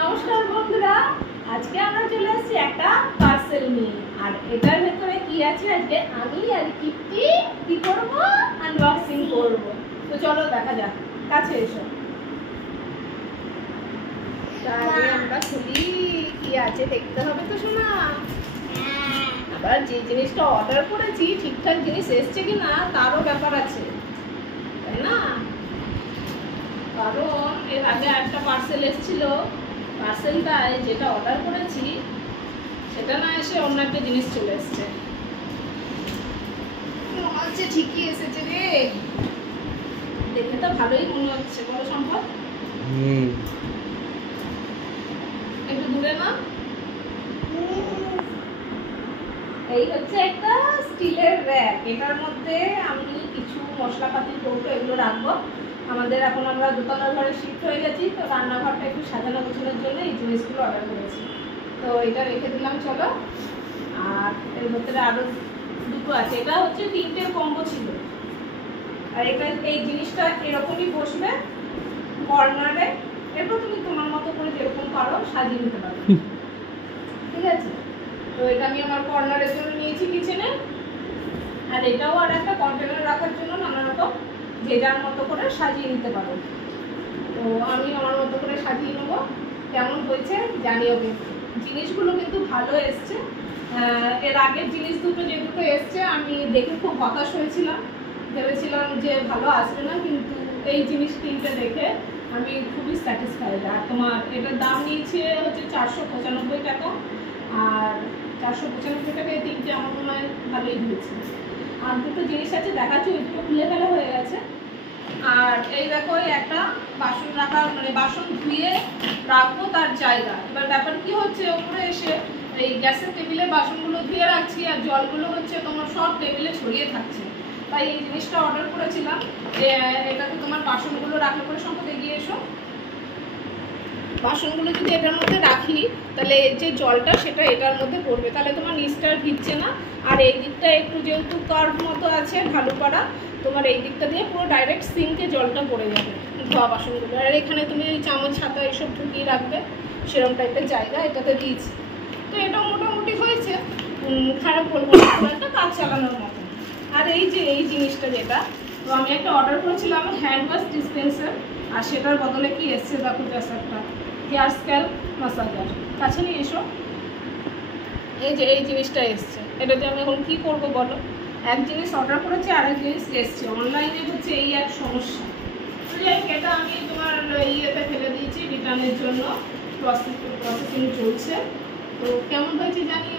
নমস্কার বন্ধুরা, আজকে আমরা চলে এসেছি একটা পার্সেল নিয়ে। আর এটার ভেতরে কি আছে আজকে আমি আর কিপ্টি কি করব, আনবক্সিং করব। তো চলো দেখা যাক, কাছে এসো। তাহলে আমরা খুলি, কি আছে দেখতে হবে তো শোনা। আবার যে জিনিসটা অর্ডার করেছি ঠিকঠাক জিনিস এসছে কিনা তারও ব্যাপার আছে, তাই না? কারণ এর আগে একটা পার্সেল এসেছিল, পার্সেলটায় যেটা অর্ডার করেছি সেটা না এসে অন্য একটা জিনিস চলে এসছে। মনে হচ্ছে ঠিকই এসেছে রে, দেখে তো ভালোই মনে হচ্ছে। বলো সম্পদ, একটু দূরে না। এই হচ্ছে একটা স্টিলের র্যাক, এটার মধ্যে আমি কিছু মশলাপাতি কৌটো এগুলো রাখবো। আমাদের এখন আমরা দোতলার ঘরে শিফট হয়ে গেছি, তো রান্নাঘরটা একটু সাজানো গোছানোর জন্য এই জিনিসগুলো অর্ডার করেছি। তো এটা রেখে দিলাম চলো। আর এর ভেতরে আরো দুটো আছে, এটা হচ্ছে তিনটের কম্বো ছিল। আর এটা এই জিনিসটা এরকমই বসবে কর্নারে, এরপর তুমি তোমার মতো করে যেরকম পারো সাজিয়ে নিতে পারো, ঠিক আছে? তো এটা আমি আমার কর্নারের জন্য নিয়েছি কিচেনে। আর এটাও আর একটা কন্টেনার রাখার জন্য নানা রকম যে যার মতো করে সাজিয়ে নিতে পারো। তো আমি আমার মতো করে সাজিয়ে নেবো। কেমন হয়েছে জানিও। জিনিসগুলো কিন্তু ভালো এসছে। এর আগের জিনিস দুটো যে দুটো এসছে আমি দেখে খুব হতাশ হয়েছিলাম, ভেবেছিলাম যে ভালো আসবে না, কিন্তু এই জিনিস তিনটে দেখে আমি খুবই স্যাটিসফাইড। আর তোমার এটার দাম নিয়েছে হচ্ছে 495 টাকা। আর 495 টাকায় তিনটে আমার মনে হয় ভালোই হয়েছে। আর দুটো জিনিস আছে দেখাচ্ছি, ওই দুটো খুলে ফেলা হয়ে গেছে। আর এই দেখো একটা বাসন রাখা, মানে বাসন ধুয়ে রাখবো তার জায়গা। এবার ব্যাপার কি হচ্ছে, ওপরে এসে এই গ্যাসের টেবিলে বাসনগুলো ধুয়ে রাখছি আর জলগুলো হচ্ছে তোমার সব টেবিলে ছড়িয়ে থাকছে। তাই এই জিনিসটা অর্ডার করেছিলাম, এটাতে তোমার বাসনগুলো রাখলে পরে সম্পদ এগিয়ে এসো। বাসনগুলো যদি এটার মধ্যে রাখি তাহলে যে জলটা সেটা এটার মধ্যে পড়বে, তাহলে তোমার নিচটা ভিজছে না। আর এই দিকটা একটু যেহেতু কার্ভ মতো আছে ঢালু করা, তোমার এই দিকটা দিয়ে পুরো ডাইরেক্ট সিঙ্কে জলটা পড়ে যাবে ধোয়া বাসনগুলো। আর এখানে তুমি চামচ ছাতা এইসব ঢুকিয়ে রাখবে, সেরকম টাইপের জায়গা এটাতে দিয়েছি। তো এটাও মোটামুটি হয়েছে, খারাপ বলবো না, একটা কাজ চালানোর মতো। আর এই যে এই জিনিসটা যেটা, তো আমি একটা অর্ডার করেছিলাম হ্যান্ড ওয়াশ ডিসপেন্সার, আর সেটার বদলে কি এসছে দেখো, জাস্ট একটা হেয়ার স্ক্যাল্প মাসাজার। কাছে নিয়ে এসো। এই যে এই জিনিসটা এসছে, এটাতে আমি এখন কী করবো বলো? এক জিনিস অর্ডার করেছি আর এক জিনিস এসছে। অনলাইনে হচ্ছে এই এক সমস্যা। এটা আমি তোমার ইয়েতে ফেলে দিয়েছি রিটার্নের জন্য, প্রসেসিং চলছে। তো কেমন হয়েছে জানি।